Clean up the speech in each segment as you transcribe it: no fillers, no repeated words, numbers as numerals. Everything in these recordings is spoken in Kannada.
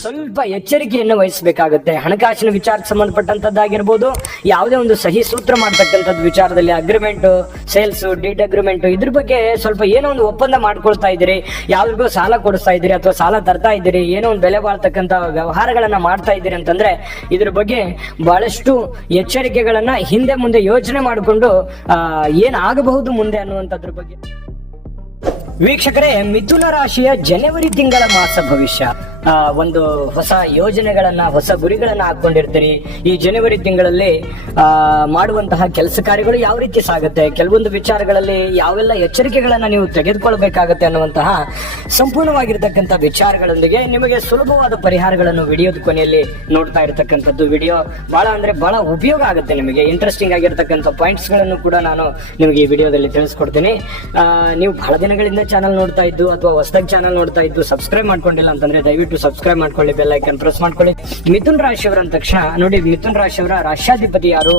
ಸ್ವಲ್ಪ ಎಚ್ಚರಿಕೆಯನ್ನು ವಹಿಸಬೇಕಾಗುತ್ತೆ. ಹಣಕಾಸಿನ ವಿಚಾರಕ್ಕೆ ಸಂಬಂಧಪಟ್ಟಂತದ್ದಾಗಿರ್ಬೋದು, ಯಾವುದೇ ಒಂದು ಸಹಿ ಸೂತ್ರ ಮಾಡ್ತಕ್ಕಂಥದ್ದು ವಿಚಾರದಲ್ಲಿ ಅಗ್ರಿಮೆಂಟ್, ಸೇಲ್ಸ್ ಡೀಡ್ ಅಗ್ರಿಮೆಂಟ್, ಇದ್ರ ಬಗ್ಗೆ ಸ್ವಲ್ಪ ಏನೋ ಒಂದು ಒಪ್ಪಂದ ಮಾಡ್ಕೊಳ್ತಾ ಇದ್ದೀರಿ, ಯಾವ್ರಿಗೂ ಸಾಲ ಕೊಡಿಸ್ತಾ ಇದ್ದೀರಿ ಅಥವಾ ಸಾಲ ತರ್ತಾ ಇದ್ದೀರಿ, ಏನೋ ಒಂದು ಬೆಲೆ ಬಾಳ್ತಕ್ಕಂಥ ವ್ಯವಹಾರಗಳನ್ನ ಮಾಡ್ತಾ ಇದ್ದೀರಿ ಅಂತಂದ್ರೆ ಇದ್ರ ಬಗ್ಗೆ ಬಹಳಷ್ಟು ಎಚ್ಚರಿಕೆಗಳನ್ನ ಹಿಂದೆ ಮುಂದೆ ಯೋಚನೆ ಮಾಡಿಕೊಂಡು ಏನಾಗಬಹುದು ಮುಂದೆ ಅನ್ನುವಂಥದ್ರ ಬಗ್ಗೆ. ವೀಕ್ಷಕರೇ, ಮಿಥುನ ರಾಶಿಯ ಜನವರಿ ತಿಂಗಳ ಮಾಸ ಭವಿಷ್ಯ, ಒಂದು ಹೊಸ ಯೋಜನೆಗಳನ್ನ, ಹೊಸ ಗುರಿಗಳನ್ನ ಹಾಕೊಂಡಿರ್ತೀರಿ. ಈ ಜನವರಿ ತಿಂಗಳಲ್ಲಿ ಮಾಡುವಂತಹ ಕೆಲಸ ಕಾರ್ಯಗಳು ಯಾವ ರೀತಿ ಸಾಗುತ್ತೆ, ಕೆಲವೊಂದು ವಿಚಾರಗಳಲ್ಲಿ ಯಾವೆಲ್ಲ ಎಚ್ಚರಿಕೆಗಳನ್ನ ನೀವು ತೆಗೆದುಕೊಳ್ಬೇಕಾಗತ್ತೆ ಅನ್ನುವಂತಹ ಸಂಪೂರ್ಣವಾಗಿರ್ತಕ್ಕಂಥ ವಿಚಾರಗಳೊಂದಿಗೆ ನಿಮಗೆ ಸುಲಭವಾದ ಪರಿಹಾರಗಳನ್ನು ವಿಡಿಯೋದ ಕೊನೆಯಲ್ಲಿ ನೋಡ್ತಾ ಇರತಕ್ಕಂಥದ್ದು. ವಿಡಿಯೋ ಬಹಳ ಉಪಯೋಗ ಆಗುತ್ತೆ, ನಿಮಗೆ ಇಂಟ್ರೆಸ್ಟಿಂಗ್ ಆಗಿರ್ತಕ್ಕಂಥ ಪಾಯಿಂಟ್ಸ್ ಗಳನ್ನು ಕೂಡ ನಾನು ನಿಮಗೆ ಈ ವಿಡಿಯೋದಲ್ಲಿ ತಿಳಿಸ್ಕೊಡ್ತೀನಿ. ನೀವು ಬಹಳ ದಿನಗಳಿಂದ ಚಾನಲ್ ನೋಡ್ತಾ ಇದ್ದು ಅಥವಾ ಹೊಸದಾಗಿ ಚಾನಲ್ ನೋಡ್ತಾ ಇದ್ದು ಸಬ್ಸ್ಕ್ರೈಬ್ ಮಾಡ್ಕೊಂಡಿಲ್ಲ ಅಂತಂದ್ರೆ ದಯವಿಟ್ಟು ಸಬ್ಸ್ಕ್ರೈಬ್ ಮಾಡ್ಕೊಳ್ಳಿ, ಬೆಲ್ ಐಕನ್ ಪ್ರೆಸ್ ಮಾಡ್ಕೊಳ್ಳಿ. ಮಿಥುನ್ ರಾಶಿಯವರ ಅಂದ ತಕ್ಷಣ ನೋಡಿ, ಮಿಥುನ್ ರಾಶಿಯವರ ರಾಶ್ಯಾಧಿಪತಿ ಯಾರು?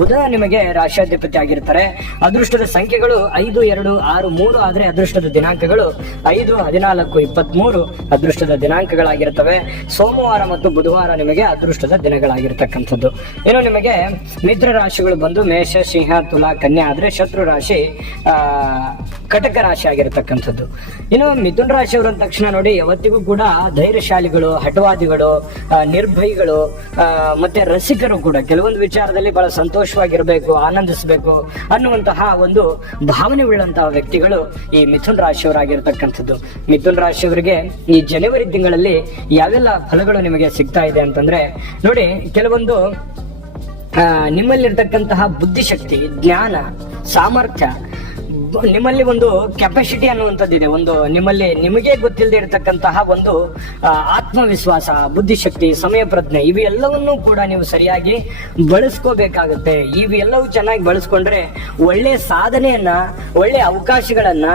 ಬುಧ ನಿಮಗೆ ರಾಶ್ಯಾಧಿಪತಿ ಆಗಿರ್ತಾರೆ. ಅದೃಷ್ಟದ ಸಂಖ್ಯೆಗಳು 5, 2, 6, 3 ಆದ್ರೆ ಅದೃಷ್ಟದ ದಿನಾಂಕಗಳು 5, 14, 23 ಅದೃಷ್ಟದ ದಿನಾಂಕಗಳಾಗಿರ್ತವೆ. ಸೋಮವಾರ ಮತ್ತು ಬುಧವಾರ ನಿಮಗೆ ಅದೃಷ್ಟದ ದಿನಗಳಾಗಿರ್ತಕ್ಕಂಥದ್ದು. ಇನ್ನು ನಿಮಗೆ ಮಿತ್ರ ರಾಶಿಗಳು ಬಂದು ಮೇಷ, ಸಿಂಹ, ತುಲಾ, ಕನ್ಯಾ ಆದ್ರೆ ಶತ್ರು ರಾಶಿ ಕಟಕ ರಾಶಿ ಆಗಿರತಕ್ಕಂಥದ್ದು. ಇನ್ನು ಮಿಥುನ್ ರಾಶಿಯವರು ಅಂದ ತಕ್ಷಣ ನೋಡಿ, ಯಾವತ್ತಿಗೂ ಕೂಡ ಧೈರ್ಯಶಾಲಿಗಳು, ಹಠವಾದಿಗಳು, ನಿರ್ಭಯಿಗಳು, ಮತ್ತೆ ರಸಿಕರು ಕೂಡ. ಕೆಲವೊಂದು ವಿಚಾರದಲ್ಲಿ ಬಹಳ ಸಂತೋಷವಾಗಿರ್ಬೇಕು, ಆನಂದಿಸಬೇಕು ಅನ್ನುವಂತಹ ಒಂದು ಭಾವನೆ ಉಳ್ಳಂತಹ ವ್ಯಕ್ತಿಗಳು ಈ ಮಿಥುನ್ ರಾಶಿಯವರಾಗಿರ್ತಕ್ಕಂಥದ್ದು. ಮಿಥುನ್ ರಾಶಿಯವರಿಗೆ ಈ ಜನವರಿ ತಿಂಗಳಲ್ಲಿ ಯಾವೆಲ್ಲ ಫಲಗಳು ನಿಮಗೆ ಸಿಗ್ತಾ ಇದೆ ಅಂತಂದ್ರೆ ನೋಡಿ, ಕೆಲವೊಂದು ನಿಮ್ಮಲ್ಲಿರ್ತಕ್ಕಂತಹ ಬುದ್ಧಿಶಕ್ತಿ, ಜ್ಞಾನ, ಸಾಮರ್ಥ್ಯ, ನಿಮ್ಮಲ್ಲಿ ಒಂದು ಕೆಪಾಸಿಟಿ ಅನ್ನುವಂಥದ್ದಿದೆ. ಒಂದು ನಿಮಗೆ ಗೊತ್ತಿಲ್ಲದೆ ಇರತಕ್ಕಂತಹ ಒಂದು ಆತ್ಮವಿಶ್ವಾಸ, ಬುದ್ಧಿಶಕ್ತಿ, ಸಮಯ ಪ್ರಜ್ಞೆ, ಇವೆಲ್ಲವನ್ನೂ ಕೂಡ ನೀವು ಸರಿಯಾಗಿ ಬಳಸ್ಕೋಬೇಕಾಗುತ್ತೆ. ಇವೆಲ್ಲವೂ ಚೆನ್ನಾಗಿ ಬಳಸ್ಕೊಂಡ್ರೆ ಒಳ್ಳೆ ಸಾಧನೆಯನ್ನ, ಒಳ್ಳೆ ಅವಕಾಶಗಳನ್ನ,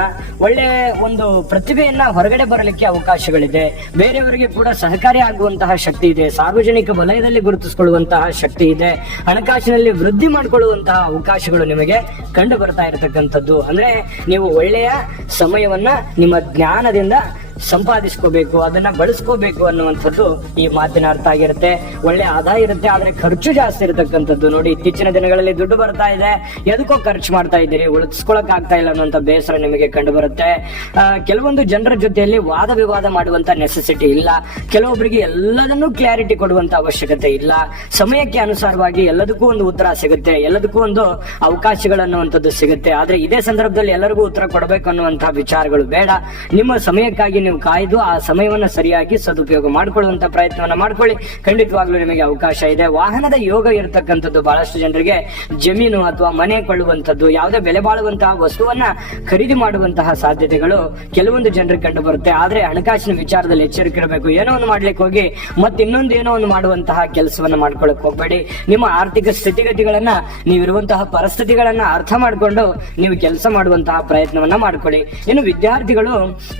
ಒಳ್ಳೆ ಒಂದು ಪ್ರತಿಭೆಯನ್ನ ಹೊರಗಡೆ ಬರಲಿಕ್ಕೆ ಅವಕಾಶಗಳಿದೆ. ಬೇರೆಯವರಿಗೆ ಕೂಡ ಸಹಕಾರಿ ಆಗುವಂತಹ ಶಕ್ತಿ ಇದೆ. ಸಾರ್ವಜನಿಕ ವಲಯದಲ್ಲಿ ಗುರುತಿಸಿಕೊಳ್ಳುವಂತಹ ಶಕ್ತಿ ಇದೆ. ಹಣಕಾಸಿನಲ್ಲಿ ವೃದ್ಧಿ ಮಾಡಿಕೊಳ್ಳುವಂತಹ ಅವಕಾಶಗಳು ನಿಮಗೆ ಕಂಡು ಬರ್ತಾ ಇರತಕ್ಕಂಥದ್ದು. ಅಂದ್ರೆ ನೀವು ಒಳ್ಳೆಯ ಸಮಯವನ್ನ ನಿಮ್ಮ ಜ್ಞಾನದಿಂದ ಸಂಪಾದಿಸ್ಕೋಬೇಕು, ಅದನ್ನ ಬಳಸ್ಕೋಬೇಕು ಅನ್ನುವಂಥದ್ದು ಈ ಮಾತಿನ ಅರ್ಥ ಆಗಿರುತ್ತೆ. ಒಳ್ಳೆ ಆದಾಯ ಇರುತ್ತೆ, ಆದ್ರೆ ಖರ್ಚು ಜಾಸ್ತಿ ಇರತಕ್ಕಂಥದ್ದು. ನೋಡಿ, ಇತ್ತೀಚಿನ ದಿನಗಳಲ್ಲಿ ದುಡ್ಡು ಬರ್ತಾ ಇದೆ, ಎದಕ್ಕೋ ಖರ್ಚು ಮಾಡ್ತಾ ಇದ್ದೀರಿ, ಉಳಿಸ್ಕೊಳಕ್ ಆಗ್ತಾ ಇಲ್ಲ ಅನ್ನುವಂಥ ಬೇಸರ ನಿಮಗೆ ಕಂಡು ಬರುತ್ತೆ. ಕೆಲವೊಂದು ಜನರ ಜೊತೆಯಲ್ಲಿ ವಾದ ವಿವಾದ ಮಾಡುವಂತ ನೆಸೆಸಿಟಿ ಇಲ್ಲ. ಕೆಲವೊಬ್ಬರಿಗೆ ಎಲ್ಲದನ್ನೂ ಕ್ಲಾರಿಟಿ ಕೊಡುವಂತ ಅವಶ್ಯಕತೆ ಇಲ್ಲ. ಸಮಯಕ್ಕೆ ಅನುಸಾರವಾಗಿ ಎಲ್ಲದಕ್ಕೂ ಒಂದು ಉತ್ತರ ಸಿಗುತ್ತೆ, ಎಲ್ಲದಕ್ಕೂ ಒಂದು ಅವಕಾಶಗಳನ್ನುವಂಥದ್ದು ಸಿಗುತ್ತೆ. ಆದ್ರೆ ಇದೇ ಸಂದರ್ಭದಲ್ಲಿ ಎಲ್ಲರಿಗೂ ಉತ್ತರ ಕೊಡಬೇಕು ಅನ್ನುವಂತಹ ವಿಚಾರಗಳು ಬೇಡ. ನಿಮ್ಮ ಸಮಯಕ್ಕಾಗಿ ನೀವು ಕಾಯ್ದು ಆ ಸಮಯವನ್ನ ಸರಿಯಾಗಿ ಸದುಪಯೋಗ ಮಾಡಿಕೊಳ್ಳುವಂತ ಪ್ರಯತ್ನವನ್ನ ಮಾಡ್ಕೊಳ್ಳಿ. ಖಂಡಿತವಾಗ್ಲೂ ನಿಮಗೆ ಅವಕಾಶ ಇದೆ. ವಾಹನದ ಯೋಗ ಇರತಕ್ಕಂಥದ್ದು. ಬಹಳಷ್ಟು ಜನರಿಗೆ ಜಮೀನು ಅಥವಾ ಮನೆ ಕೊಳ್ಳುವಂಥದ್ದು, ಯಾವುದೇ ಬೆಲೆ ಬಾಳುವಂತಹ ವಸ್ತುವನ್ನ ಖರೀದಿ ಮಾಡುವಂತಹ ಸಾಧ್ಯತೆಗಳು ಕೆಲವೊಂದು ಜನರಿಗೆ ಕಂಡು ಬರುತ್ತೆ. ಆದ್ರೆ ಹಣಕಾಸಿನ ವಿಚಾರದಲ್ಲಿ ಎಚ್ಚರಿಕೆ ಇರಬೇಕು. ಏನೋ ಒಂದು ಮಾಡ್ಲಿಕ್ಕೆ ಹೋಗಿ ಮತ್ತೆ ಇನ್ನೊಂದು ಏನೋ ಒಂದು ಮಾಡುವಂತಹ ಕೆಲಸವನ್ನ ಮಾಡ್ಕೊಳಕ್ ಹೋಗ್ಬೇಡಿ. ನಿಮ್ಮ ಆರ್ಥಿಕ ಸ್ಥಿತಿಗತಿಗಳನ್ನ, ನೀವಿರುವಂತಹ ಪರಿಸ್ಥಿತಿಗಳನ್ನ ಅರ್ಥ ಮಾಡಿಕೊಂಡು ನೀವು ಕೆಲಸ ಮಾಡುವಂತಹ ಪ್ರಯತ್ನವನ್ನ ಮಾಡ್ಕೊಳ್ಳಿ. ಇನ್ನು ವಿದ್ಯಾರ್ಥಿಗಳು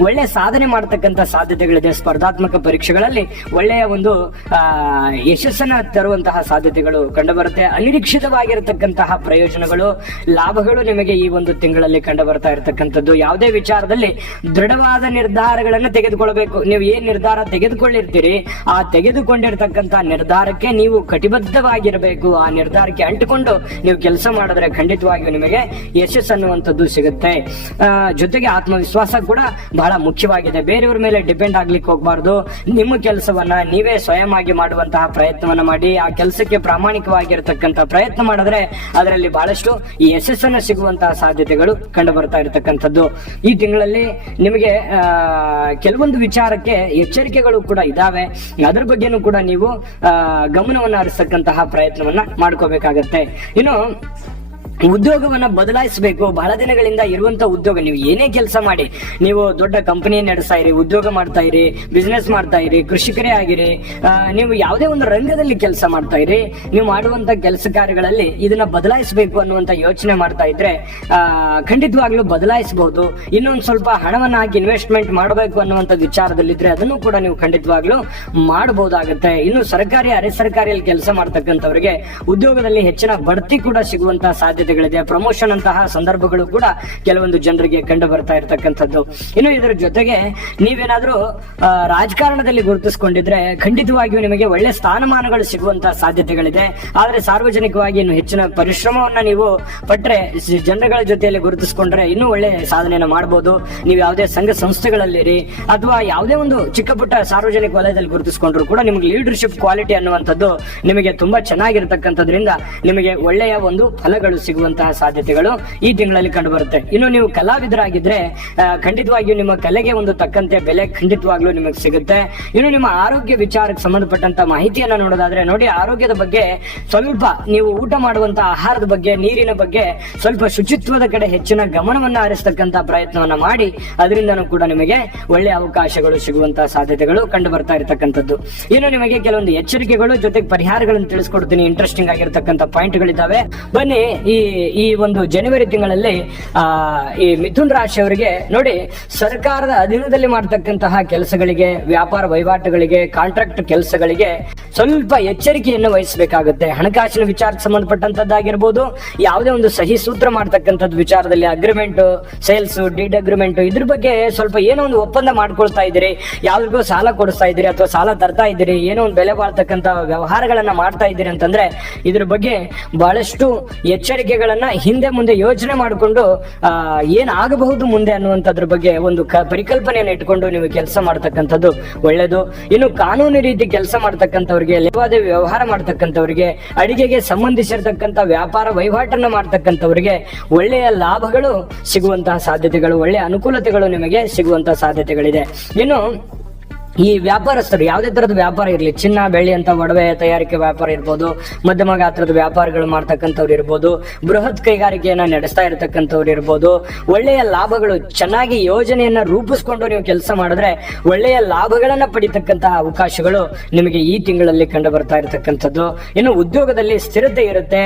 ಒಳ್ಳೆ ಸಾಧನೆ ಮಾಡತಕ್ಕಂತ ಸಾಧ್ಯತೆಗಳಿದೆ. ಸ್ಪರ್ಧಾತ್ಮಕ ಪರೀಕ್ಷೆಗಳಲ್ಲಿ ಒಳ್ಳೆಯ ಒಂದು ಯಶಸ್ಸನ್ನ ತರುವಂತಹ ಸಾಧ್ಯತೆಗಳು ಕಂಡು ಬರುತ್ತೆ. ಅನಿರೀಕ್ಷಿತವಾಗಿರತಕ್ಕಂತಹ ಪ್ರಯೋಜನಗಳು, ಲಾಭಗಳು ನಿಮಗೆ ಈ ಒಂದು ತಿಂಗಳಲ್ಲಿ ಕಂಡು ಬರ್ತಾ ಇರತಕ್ಕಂಥದ್ದು. ಯಾವುದೇ ವಿಚಾರದಲ್ಲಿ ದೃಢವಾದ ನಿರ್ಧಾರಗಳನ್ನು ತೆಗೆದುಕೊಳ್ಬೇಕು. ನೀವು ಏನ್ ನಿರ್ಧಾರ ತೆಗೆದುಕೊಳ್ಳಿರ್ತೀರಿ, ಆ ತೆಗೆದುಕೊಂಡಿರ್ತಕ್ಕಂಥ ನಿರ್ಧಾರಕ್ಕೆ ನೀವು ಕಟಿಬದ್ಧವಾಗಿರಬೇಕು. ಆ ನಿರ್ಧಾರಕ್ಕೆ ಅಂಟಿಕೊಂಡು ನೀವು ಕೆಲಸ ಮಾಡಿದ್ರೆ ಖಂಡಿತವಾಗಿಯೂ ನಿಮಗೆ ಯಶಸ್ಸು ಅನ್ನುವಂಥದ್ದು ಸಿಗುತ್ತೆ. ಜೊತೆಗೆ ಆತ್ಮವಿಶ್ವಾಸ ಕೂಡ ಬಹಳ ಮುಖ್ಯವಾಗಿದೆ. ಬೇರೆಯವ್ರ ಮೇಲೆ ಡಿಪೆಂಡ್ ಆಗ್ಲಿಕ್ಕೆ ಹೋಗ್ಬಾರ್ದು. ನಿಮ್ಮ ಕೆಲಸವನ್ನ ನೀವೇ ಸ್ವಯಂ ಆಗಿ ಮಾಡುವಂತಹ ಪ್ರಯತ್ನವನ್ನ ಮಾಡಿ. ಆ ಕೆಲಸಕ್ಕೆ ಪ್ರಾಮಾಣಿಕವಾಗಿರತಕ್ಕಂತ ಪ್ರಯತ್ನ ಮಾಡಿದ್ರೆ ಅದರಲ್ಲಿ ಬಹಳಷ್ಟು ಈ ಯಶಸ್ಸನ್ನು ಸಿಗುವಂತಹ ಸಾಧ್ಯತೆಗಳು ಕಂಡು ಬರ್ತಾ ಇರತಕ್ಕಂಥದ್ದು. ಈ ತಿಂಗಳಲ್ಲಿ ನಿಮಗೆ ಕೆಲವೊಂದು ವಿಚಾರಕ್ಕೆ ಎಚ್ಚರಿಕೆಗಳು ಕೂಡ ಇದಾವೆ. ಅದರ ಬಗ್ಗೆನೂ ಕೂಡ ನೀವು ಗಮನವನ್ನ ಹರಿಸತಕ್ಕಂತಹ ಪ್ರಯತ್ನವನ್ನ ಮಾಡ್ಕೋಬೇಕಾಗತ್ತೆ. ಇನ್ನು ಉದ್ಯೋಗವನ್ನ ಬದಲಾಯಿಸಬೇಕು. ಬಹಳ ದಿನಗಳಿಂದ ಇರುವಂತ ಉದ್ಯೋಗ, ನೀವು ಏನೇ ಕೆಲಸ ಮಾಡಿ, ನೀವು ದೊಡ್ಡ ಕಂಪನಿ ನಡೆಸ್ತಾ ಇರಿ, ಉದ್ಯೋಗ ಮಾಡ್ತಾ ಇರಿ, ಬಿಸ್ನೆಸ್ ಮಾಡ್ತಾ ಇರಿ, ಕೃಷಿಕರೇ ಆಗಿರಿ, ನೀವು ಯಾವುದೇ ಒಂದು ರಂಗದಲ್ಲಿ ಕೆಲಸ ಮಾಡ್ತಾ ಇರಿ, ನೀವು ಮಾಡುವಂತ ಕೆಲಸ ಕಾರ್ಯಗಳಲ್ಲಿ ಇದನ್ನ ಬದಲಾಯಿಸಬೇಕು ಅನ್ನುವಂತ ಯೋಚನೆ ಮಾಡ್ತಾ ಇದ್ರೆ ಖಂಡಿತವಾಗ್ಲೂ ಬದಲಾಯಿಸಬಹುದು. ಇನ್ನೊಂದು ಸ್ವಲ್ಪ ಹಣವನ್ನ ಹಾಕಿ ಇನ್ವೆಸ್ಟ್ಮೆಂಟ್ ಮಾಡಬೇಕು ಅನ್ನುವಂತ ವಿಚಾರದಲ್ಲಿದ್ರೆ ಅದನ್ನು ಕೂಡ ನೀವು ಖಂಡಿತವಾಗ್ಲೂ ಮಾಡಬಹುದಾಗುತ್ತೆ. ಇನ್ನು ಸರ್ಕಾರಿ, ಅರೆ ಸರ್ಕಾರಿಯಲ್ಲಿ ಕೆಲಸ ಮಾಡ್ತಕ್ಕಂಥವ್ರಿಗೆ ಉದ್ಯೋಗದಲ್ಲಿ ಹೆಚ್ಚಿನ ಬಡ್ತಿ ಕೂಡ ಸಿಗುವಂತಹ ಸಾಧ್ಯತೆ ಸಾಧ್ಯತೆಗಳಿದೆ. ಪ್ರಮೋಷನ್ ಅಂತಹ ಸಂದರ್ಭಗಳು ಕೂಡ ಕೆಲವೊಂದು ಜನರಿಗೆ ಕಂಡು ಬರ್ತಾ ಇರತಕ್ಕಂಥದ್ದು. ಇನ್ನು ಇದರ ಜೊತೆಗೆ ನೀವೇನಾದ್ರೂ ರಾಜಕಾರಣದಲ್ಲಿ ಗುರುತಿಸಿಕೊಂಡಿದ್ರೆ ಖಂಡಿತವಾಗಿಯೂ ನಿಮಗೆ ಒಳ್ಳೆ ಸ್ಥಾನಮಾನಗಳು ಸಿಗುವಂತಹ ಸಾಧ್ಯತೆಗಳಿದೆ. ಆದ್ರೆ ಸಾರ್ವಜನಿಕವಾಗಿ ಇನ್ನು ಹೆಚ್ಚಿನ ಪರಿಶ್ರಮವನ್ನ ನೀವು ಪಟ್ರೆ, ಜನಗಳ ಜೊತೆಯಲ್ಲಿ ಗುರುತಿಸಿಕೊಂಡ್ರೆ ಇನ್ನೂ ಒಳ್ಳೆ ಸಾಧನೆಯನ್ನು ಮಾಡಬಹುದು. ನೀವು ಯಾವುದೇ ಸಂಘ ಸಂಸ್ಥೆಗಳಲ್ಲಿರಿ ಅಥವಾ ಯಾವುದೇ ಒಂದು ಚಿಕ್ಕ ಪುಟ್ಟ ಸಾರ್ವಜನಿಕ ವಲಯದಲ್ಲಿ ಗುರುತಿಸಿಕೊಂಡ್ರು ಕೂಡ ನಿಮಗೆ ಲೀಡರ್ಶಿಪ್ ಕ್ವಾಲಿಟಿ ಅನ್ನುವಂಥದ್ದು ನಿಮಗೆ ತುಂಬಾ ಚೆನ್ನಾಗಿರ್ತಕ್ಕಂಥದ್ರಿಂದ ನಿಮಗೆ ಒಳ್ಳೆಯ ಒಂದು ಫಲಗಳು ಸಿಗುವಂತಹ ಸಾಧ್ಯತೆಗಳು ಈ ತಿಂಗಳಲ್ಲಿ ಕಂಡು ಬರುತ್ತೆ. ಇನ್ನು ನೀವು ಕಲಾವಿದರಾಗಿದ್ರೆ ಖಂಡಿತವಾಗಿಯೂ ನಿಮ್ಮ ಕಲೆಗೆ ಒಂದು ತಕ್ಕಂತೆ ಬೆಲೆ ಖಂಡಿತವಾಗ್ಲೂ ನಿಮಗೆ ಸಿಗುತ್ತೆ. ಇನ್ನು ನಿಮ್ಮ ಆರೋಗ್ಯ ವಿಚಾರಕ್ಕೆ ಸಂಬಂಧಪಟ್ಟಂತ ಮಾಹಿತಿಯನ್ನ ನೋಡೋದಾದ್ರೆ ನೋಡಿ, ಆರೋಗ್ಯದ ಬಗ್ಗೆ ಸ್ವಲ್ಪ ನೀವು ಊಟ ಮಾಡುವಂತಹ ಆಹಾರದ ಬಗ್ಗೆ, ನೀರಿನ ಬಗ್ಗೆ ಸ್ವಲ್ಪ ಶುಚಿತ್ವದ ಕಡೆ ಹೆಚ್ಚಿನ ಗಮನವನ್ನ ಹರಿಸತಕ್ಕಂತ ಪ್ರಯತ್ನವನ್ನ ಮಾಡಿ ಅದರಿಂದನೂ ಕೂಡ ನಿಮಗೆ ಒಳ್ಳೆಯ ಅವಕಾಶಗಳು ಸಿಗುವಂತಹ ಸಾಧ್ಯತೆಗಳು ಕಂಡು ಬರ್ತಾ ಇರತಕ್ಕಂಥದ್ದು. ಇನ್ನು ನಿಮಗೆ ಕೆಲವೊಂದು ಎಚ್ಚರಿಕೆಗಳು ಜೊತೆಗೆ ಪರಿಹಾರಗಳನ್ನು ತಿಳಿಸ್ಕೊಡ್ತೀನಿ. ಇಂಟ್ರೆಸ್ಟಿಂಗ್ ಆಗಿರ್ತಕ್ಕಂಥ ಪಾಯಿಂಟ್ಗಳಿದ್ದಾವೆ. ಬನ್ನಿ, ಈ ಒಂದು ಜನವರಿ ತಿಂಗಳಲ್ಲಿ ಈ ಮಿಥುನ್ ರಾಶಿಯವರಿಗೆ ನೋಡಿ, ಸರ್ಕಾರದ ಅಧೀನದಲ್ಲಿ ಮಾಡತಕ್ಕಂತಹ ಕೆಲಸಗಳಿಗೆ, ವ್ಯಾಪಾರ ವಹಿವಾಟುಗಳಿಗೆ, ಕಾಂಟ್ರಾಕ್ಟ್ ಕೆಲಸಗಳಿಗೆ ಸ್ವಲ್ಪ ಎಚ್ಚರಿಕೆಯನ್ನು ವಹಿಸಬೇಕಾಗುತ್ತೆ. ಹಣಕಾಸಿನ ವಿಚಾರಕ್ಕೆ ಸಂಬಂಧಪಟ್ಟಂತದ್ದಾಗಿರ್ಬೋದು, ಯಾವುದೇ ಒಂದು ಸಹಿ ಸೂತ್ರ ಮಾಡ್ತಕ್ಕಂಥದ್ದು ವಿಚಾರದಲ್ಲಿ, ಅಗ್ರಿಮೆಂಟ್, ಸೇಲ್ಸ್ ಡೀಡ್ ಅಗ್ರಿಮೆಂಟ್, ಇದ್ರ ಬಗ್ಗೆ ಸ್ವಲ್ಪ ಏನೋ ಒಂದು ಒಪ್ಪಂದ ಮಾಡ್ಕೊಳ್ತಾ ಇದ್ದೀರಿ, ಯಾವ್ರಿಗೂ ಸಾಲ ಕೊಡಿಸ್ತಾ ಇದ್ದೀರಿ ಅಥವಾ ಸಾಲ ತರ್ತಾ ಇದ್ದೀರಿ, ಏನೋ ಒಂದು ಬೆಲೆ ಬಾಳ್ತಕ್ಕಂಥ ವ್ಯವಹಾರಗಳನ್ನ ಮಾಡ್ತಾ ಇದ್ದೀರಿ ಅಂತಂದ್ರೆ ಇದ್ರ ಬಗ್ಗೆ ಬಹಳಷ್ಟು ಎಚ್ಚರಿಕೆಗಳನ್ನ ಹಿಂದೆ ಮುಂದೆ ಯೋಚನೆ ಮಾಡಿಕೊಂಡು ಏನಾಗಬಹುದು ಮುಂದೆ ಅನ್ನುವಂಥದ್ರ ಬಗ್ಗೆ ಒಂದು ಪರಿಕಲ್ಪನೆಯನ್ನು ಇಟ್ಕೊಂಡು ನೀವು ಕೆಲಸ ಮಾಡ್ತಕ್ಕಂಥದ್ದು ಒಳ್ಳೇದು. ಇನ್ನು ಕಾನೂನು ರೀತಿ ಕೆಲಸ ಮಾಡ್ತಕ್ಕಂಥವ್ರಿಗೆ, ಲೇವಾದೇ ವ್ಯವಹಾರ ಮಾಡ್ತಕ್ಕಂಥವ್ರಿಗೆ, ಅಡಿಗೆಗೆ ಸಂಬಂಧಿಸಿರ್ತಕ್ಕಂಥ ವ್ಯಾಪಾರ ವಹಿವಾಟನ್ನ ಮಾಡ್ತಕ್ಕಂಥವ್ರಿಗೆ ಒಳ್ಳೆಯ ಲಾಭಗಳು ಸಿಗುವಂತಹ ಸಾಧ್ಯತೆಗಳು, ಒಳ್ಳೆಯ ಅನುಕೂಲತೆಗಳು ನಿಮಗೆ ಸಿಗುವಂತಹ ಸಾಧ್ಯತೆಗಳಿದೆ. ಇನ್ನು ಈ ವ್ಯಾಪಾರಸ್ಥರು ಯಾವುದೇ ತರದ ವ್ಯಾಪಾರ ಇರಲಿ, ಚಿನ್ನ ಬೆಳ್ಳಿ ಅಂತ ಒಡವೆ ತಯಾರಿಕೆ ವ್ಯಾಪಾರ ಇರ್ಬೋದು, ಮಧ್ಯಮ ಗಾತ್ರದ ವ್ಯಾಪಾರಗಳು ಮಾಡ್ತಕ್ಕಂಥವ್ರು ಇರ್ಬೋದು, ಬೃಹತ್ ಕೈಗಾರಿಕೆಯನ್ನ ನಡೆಸ್ತಾ ಇರತಕ್ಕಂಥವ್ರು ಇರ್ಬೋದು, ಒಳ್ಳೆಯ ಲಾಭಗಳು, ಚೆನ್ನಾಗಿ ಯೋಜನೆಯನ್ನ ರೂಪಿಸ್ಕೊಂಡು ನೀವು ಕೆಲಸ ಮಾಡಿದ್ರೆ ಒಳ್ಳೆಯ ಲಾಭಗಳನ್ನ ಪಡಿತಕ್ಕಂತಹ ಅವಕಾಶಗಳು ನಿಮಗೆ ಈ ತಿಂಗಳಲ್ಲಿ ಕಂಡು ಬರ್ತಾ ಇರತಕ್ಕಂಥದ್ದು. ಇನ್ನು ಉದ್ಯೋಗದಲ್ಲಿ ಸ್ಥಿರತೆ ಇರುತ್ತೆ,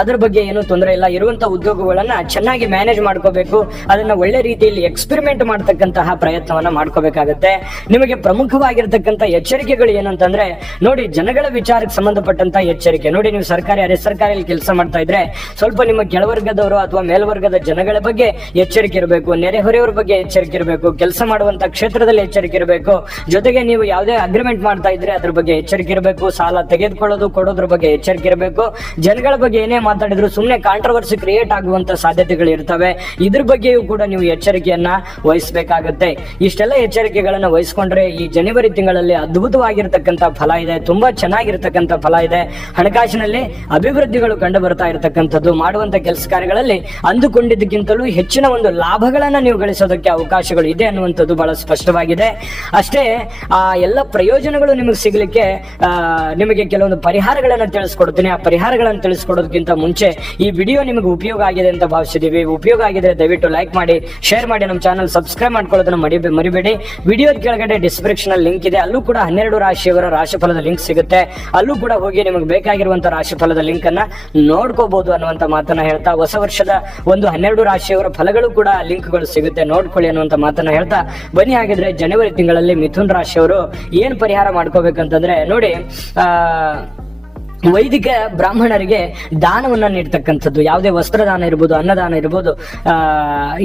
ಅದ್ರ ಬಗ್ಗೆ ಏನು ತೊಂದರೆ ಇಲ್ಲ. ಇರುವಂತಹ ಉದ್ಯೋಗಗಳನ್ನ ಚೆನ್ನಾಗಿ ಮ್ಯಾನೇಜ್ ಮಾಡ್ಕೋಬೇಕು, ಅದನ್ನ ಒಳ್ಳೆ ರೀತಿಯಲ್ಲಿ ಎಕ್ಸ್ಪೆರಿಮೆಂಟ್ ಮಾಡ್ತಕ್ಕಂತಹ ಪ್ರಯತ್ನವನ್ನ ಮಾಡ್ಕೋಬೇಕಾಗತ್ತೆ. ನಿಮಗೆ ಪ್ರಮುಖವಾಗಿರ್ತಕ್ಕಂಥ ಎಚ್ಚರಿಕೆಗಳು ಏನಂತಂದ್ರೆ ನೋಡಿ, ಜನಗಳ ವಿಚಾರಕ್ಕೆ ಸಂಬಂಧಪಟ್ಟಂತ ಎಚ್ಚರಿಕೆ ನೋಡಿ. ನೀವು ಸರ್ಕಾರಿ ಅರೆ ಸರ್ಕಾರಿಯಲ್ಲಿ ಕೆಲಸ ಮಾಡ್ತಾ ಇದ್ರೆ ಸ್ವಲ್ಪ ನಿಮ್ಮ ಕೆಳವರ್ಗದವರು ಅಥವಾ ಮೇಲ್ವರ್ಗದ ಜನಗಳ ಬಗ್ಗೆ ಎಚ್ಚರಿಕೆ ಇರಬೇಕು, ನೆರೆಹೊರೆಯವರ ಬಗ್ಗೆ ಎಚ್ಚರಿಕೆ ಇರಬೇಕು, ಕೆಲಸ ಮಾಡುವಂತ ಕ್ಷೇತ್ರದಲ್ಲಿ ಎಚ್ಚರಿಕೆ ಇರಬೇಕು. ಜೊತೆಗೆ ನೀವು ಯಾವುದೇ ಅಗ್ರಿಮೆಂಟ್ ಮಾಡ್ತಾ ಇದ್ರೆ ಅದ್ರ ಬಗ್ಗೆ ಎಚ್ಚರಿಕೆ ಇರಬೇಕು, ಸಾಲ ತೆಗೆದುಕೊಳ್ಳೋದು ಕೊಡೋದ್ರ ಬಗ್ಗೆ ಎಚ್ಚರಿಕೆ ಇರಬೇಕು. ಜನಗಳ ಬಗ್ಗೆ ಏನೇ ಮಾತಾಡಿದ್ರು ಸುಮ್ಮನೆ ಕಾಂಟ್ರವರ್ಸಿ ಕ್ರಿಯೇಟ್ ಆಗುವಂತ ಸಾಧ್ಯತೆಗಳು ಇರ್ತವೆ. ಇದ್ರ ಬಗ್ಗೆಯೂ ಕೂಡ ನೀವು ಎಚ್ಚರಿಕೆಯನ್ನ ವಹಿಸಬೇಕಾಗುತ್ತೆ. ಇಷ್ಟೆಲ್ಲ ಎಚ್ಚರಿಕೆಗಳನ್ನ ವಹಿಸ್ಕೊಂಡ್ರೆ ಈ ಜನವರಿ ತಿಂಗಳಲ್ಲಿ ಅದ್ಭುತವಾಗಿರ್ತಕ್ಕಂಥ ಫಲ ಇದೆ, ತುಂಬಾ ಚೆನ್ನಾಗಿರ್ತಕ್ಕಂಥ ಫಲ ಇದೆ. ಹಣಕಾಸಿನಲ್ಲಿ ಅಭಿವೃದ್ಧಿಗಳು ಕಂಡು ಬರ್ತಾ ಇರತಕ್ಕಂಥದ್ದು, ಮಾಡುವಂತ ಕೆಲಸ ಕಾರ್ಯಗಳಲ್ಲಿ ಅಂದುಕೊಂಡಿದ್ದಕ್ಕಿಂತಲೂ ಹೆಚ್ಚಿನ ಒಂದು ಲಾಭಗಳನ್ನ ನೀವು ಗಳಿಸೋದಕ್ಕೆ ಅವಕಾಶಗಳು ಇದೆ ಅನ್ನುವಂಥದ್ದು ಬಹಳ ಸ್ಪಷ್ಟವಾಗಿದೆ. ಅಷ್ಟೇ ಆ ಎಲ್ಲ ಪ್ರಯೋಜನಗಳು ನಿಮಗೆ ಸಿಗಲಿಕ್ಕೆ ನಿಮಗೆ ಕೆಲವೊಂದು ಪರಿಹಾರಗಳನ್ನ ತಿಳಿಸ್ಕೊಡ್ತೀನಿ. ಆ ಪರಿಹಾರಗಳನ್ನು ತಿಳಿಸ್ಕೊಡೋದಕ್ಕಿಂತ ಮುಂಚೆ ಈ ವಿಡಿಯೋ ನಿಮಗೆ ಉಪಯೋಗ ಆಗಿದೆ ಅಂತ ಭಾವಿಸಿದೀವಿ. ಉಪಯೋಗ ಆಗಿದ್ರೆ ದಯವಿಟ್ಟು ಲೈಕ್ ಮಾಡಿ, ಶೇರ್ ಮಾಡಿ, ನಮ್ಮ ಚಾನಲ್ ಸಬ್ಸ್ಕ್ರೈಬ್ ಮಾಡ್ಕೊಳ್ಳೋದನ್ನ ಮರಿಬೇಡಿ. ವಿಡಿಯೋದ ಕೆಳಗಡೆ ಡಿಸ್ಕ್ರಿಪ್ಷನ್ ಅಲ್ಲಿ ಲಿಂಕ್ ಇದೆ, ಅಲ್ಲೂ ಕೂಡ 12 ರಾಶಿಯವರ ರಾಶಿಫಲದ ಲಿಂಕ್ ಸಿಗುತ್ತೆ. ಅಲ್ಲೂ ಕೂಡ ಹೋಗಿ ನಿಮಗೆ ಬೇಕಾಗಿರುವಂತಹ ರಾಶಿಫಲದ ಲಿಂಕ್ ಅನ್ನ ನೋಡ್ಕೋಬಹುದು ಅನ್ನುವಂತ ಮಾತನ್ನ ಹೇಳ್ತಾ, ಹೊಸ ವರ್ಷದ ಒಂದು 12 ರಾಶಿಯವರ ಫಲಗಳು ಕೂಡ ಲಿಂಕ್ಗಳು ಸಿಗುತ್ತೆ, ನೋಡ್ಕೊಳ್ಳಿ ಅನ್ನುವಂತ ಮಾತನ್ನ ಹೇಳ್ತಾ ಬನ್ನಿ. ಹಾಗಿದ್ರೆ ಜನವರಿ ತಿಂಗಳಲ್ಲಿ ಮಿಥುನ್ ರಾಶಿಯವರು ಏನ್ ಪರಿಹಾರ ಮಾಡ್ಕೋಬೇಕಂತಂದ್ರೆ ನೋಡಿ, ವೈದಿಕ ಬ್ರಾಹ್ಮಣರಿಗೆ ದಾನವನ್ನ ನೀಡ್ತಕ್ಕಂಥದ್ದು, ಯಾವುದೇ ವಸ್ತ್ರದಾನ ಇರ್ಬೋದು, ಅನ್ನದಾನ ಇರ್ಬೋದು,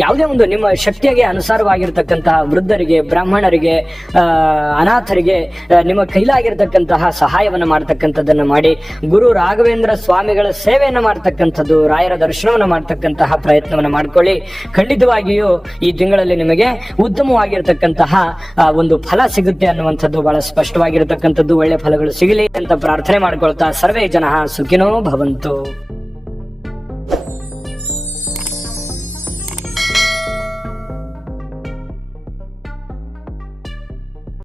ಯಾವುದೇ ಒಂದು ನಿಮ್ಮ ಶಕ್ತಿಗೆ ಅನುಸಾರವಾಗಿರ್ತಕ್ಕಂತಹ ವೃದ್ಧರಿಗೆ, ಬ್ರಾಹ್ಮಣರಿಗೆ, ಅನಾಥರಿಗೆ ನಿಮ್ಮ ಕೈಲಾಗಿರ್ತಕ್ಕಂತಹ ಸಹಾಯವನ್ನ ಮಾಡ್ತಕ್ಕಂಥದ್ದನ್ನ ಮಾಡಿ, ಗುರು ರಾಘವೇಂದ್ರ ಸ್ವಾಮಿಗಳ ಸೇವೆಯನ್ನ ಮಾಡ್ತಕ್ಕಂಥದ್ದು, ರಾಯರ ದರ್ಶನವನ್ನ ಮಾಡ್ತಕ್ಕಂತಹ ಪ್ರಯತ್ನವನ್ನ ಮಾಡ್ಕೊಳ್ಳಿ. ಖಂಡಿತವಾಗಿಯೂ ಈ ತಿಂಗಳಲ್ಲಿ ನಿಮಗೆ ಉತ್ತಮವಾಗಿರ್ತಕ್ಕಂತಹ ಒಂದು ಫಲ ಸಿಗುತ್ತೆ ಅನ್ನುವಂಥದ್ದು ಬಹಳ ಸ್ಪಷ್ಟವಾಗಿರ್ತಕ್ಕಂಥದ್ದು. ಒಳ್ಳೆ ಫಲಗಳು ಸಿಗಲಿ ಅಂತ ಪ್ರಾರ್ಥನೆ ಮಾಡ್ಕೊಳ್ತಾ ಸರ್ವೇ ಜನಃ ಸುಖಿನೋ ಭವಂತು.